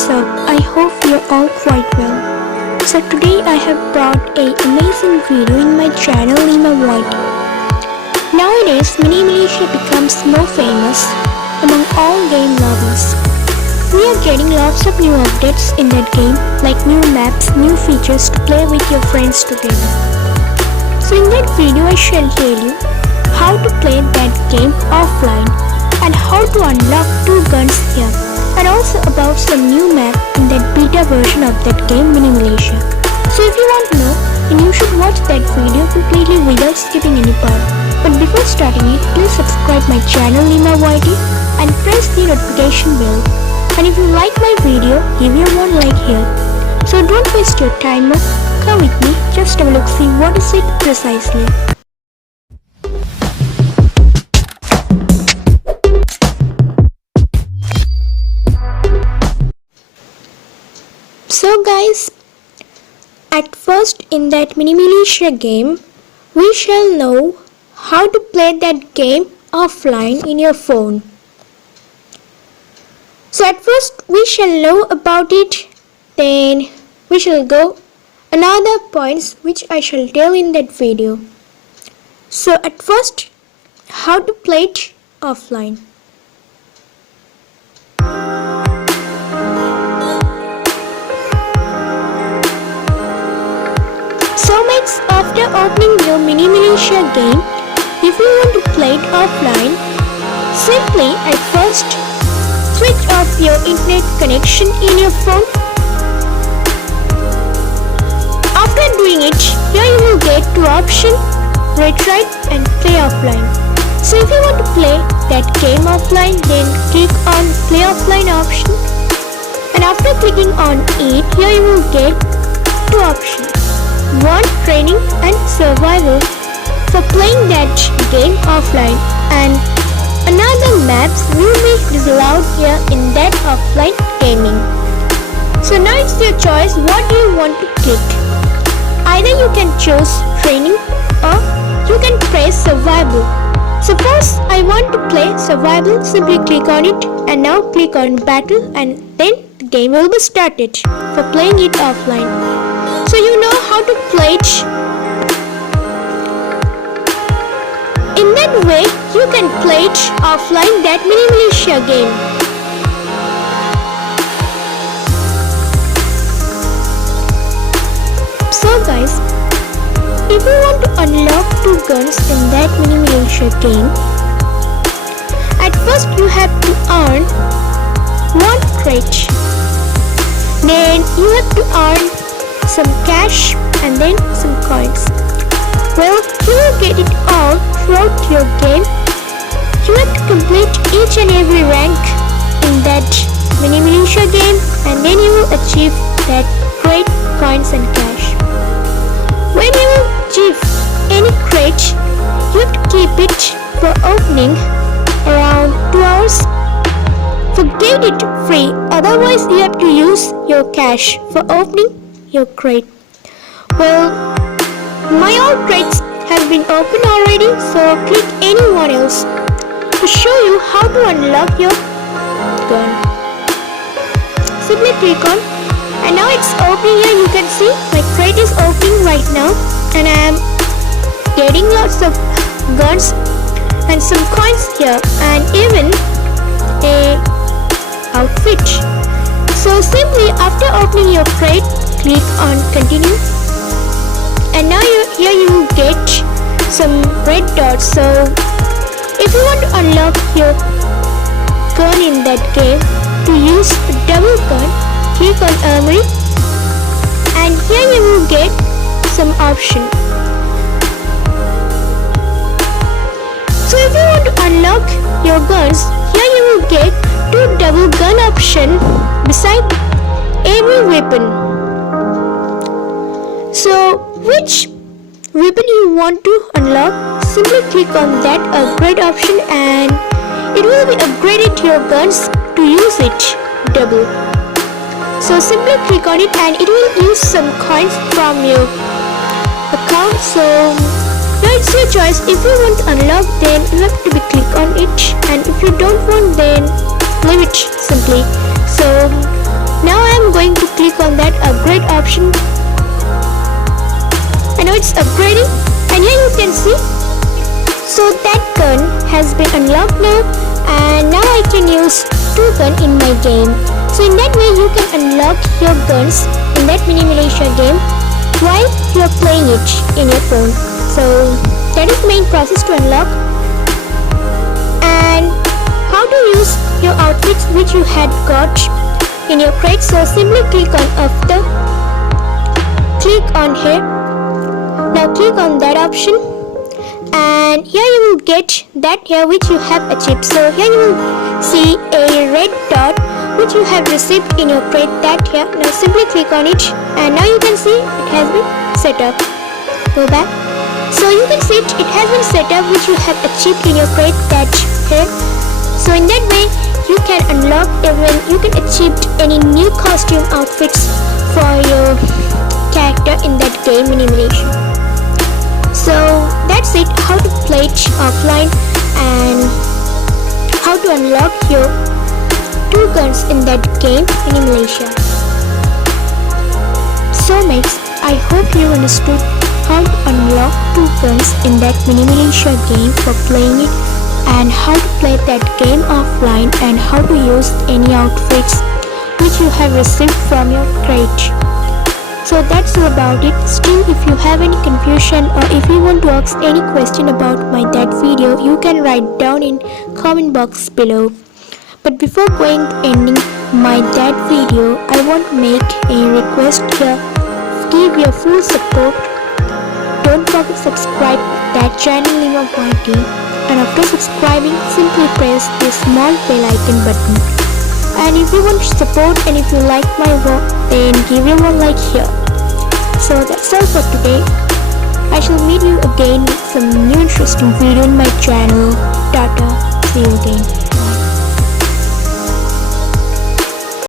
what's up? I hope you're all quite well. So today I have brought a amazing video in my channel LEEMAYT. Nowadays Militia becomes more famous among all game lovers. We are getting lots of new updates in that game, like new maps, new features to play with your friends together. So in that video I shall tell you how to play that game offline and how to unlock 2 guns here, and also about some new map in that beta version of that game Militia. So if you want to know, then you should watch that video completely without skipping any part. But before starting it, please subscribe my channel LEEMAYT and press the notification bell. And if you like my video, give me one like here. So don't waste your time more. Come with me, just have a look, see what is it precisely. So guys, at first in that Militia game, we shall know how to play that game offline in your phone. So at first we shall know about it, then we shall go another points which I shall tell in that video. So at first, how to play it offline. After opening your Militia game, if you want to play it offline, simply at first switch off your internet connection in your phone. After doing it, here you will get 2 options, retry and play offline. So if you want to play that game offline, then click on play offline option, and after clicking on it, here you will get 2 options. 1. Training and survival for playing that game offline, and another maps will be disallowed here in that offline gaming. So now it's your choice what do you want to click. Either you can choose training or you can press survival. Suppose I want to play survival, simply click on it and now click on battle, and then the game will be started for playing it offline. So you know how to play it. In that way, you can play it offline that Militia game. So guys, if you want to unlock 2 guns in that Militia game, at first you have to earn 1 crate. Then you have to earn some cash and then some coins. Well, you will get it all throughout your game. You have to complete each and every rank in that Militia game, and then you will achieve that great coins and cash. When you will achieve any crate, you have to keep it for opening around 2 hours. Forget it free, otherwise you have to use your cash for opening your crate. Well, my all crates have been opened already, so click anyone else to show you how to unlock your gun. Simply click on, and now it's opening here. You can see my crate is opening right now, and I am getting lots of guns and some coins here, and even a outfit. So simply after opening your crate, click on continue, and now here you will get some red dots. So if you want to unlock your gun in that game, to use a double gun, click on armory, and here you will get some option. So if you want to unlock your guns, here you will get 2 double gun option beside every weapon. So which weapon you want to unlock, simply click on that upgrade option, and it will be upgraded your guns to use it double. So simply click on it and it will use some coins from your account. So now it's your choice. If you want to unlock, then you have to be click on it, and if you don't want, then leave it simply. So Now I am going to click on that upgrade option. I know it's upgrading, and here you can see. So that gun has been unlocked now, and now I can use 2 guns in my game. So in that way you can unlock your guns in that mini militia game while you are playing it in your phone. So that is the main process to unlock. And how to use your outfits which you had got in your crate. So simply click on after, click on here. Now click on that option, and here you will get that here which you have achieved. So here you will see a red dot which you have received in your crate, that here. Now simply click on it, and now you can see it has been set up. Go back. So you can see it has been set up which you have achieved in your crate, that here. So in that way you can unlock you can achieve any new costume outfits for your character in that game mini militia. So that's it, how to play it offline and how to unlock your 2 guns in that game mini militia. So mates, I hope you understood how to unlock 2 guns in that mini militia game for playing it, and how to play that game offline, and how to use any outfits which you have received from your crate. So that's all about it. Still, if you have any confusion or if you want to ask any question about that video, you can write down in comment box below. But before going to ending that video, I want to make a request here. Give your full support. Don't forget to subscribe that channel LEEMAYT, and after subscribing simply press the small bell icon button. And if you want to support and if you like my work, then give me one like here. So that's all for today. I shall meet you again with some new interesting video in my channel. Tata, see you again.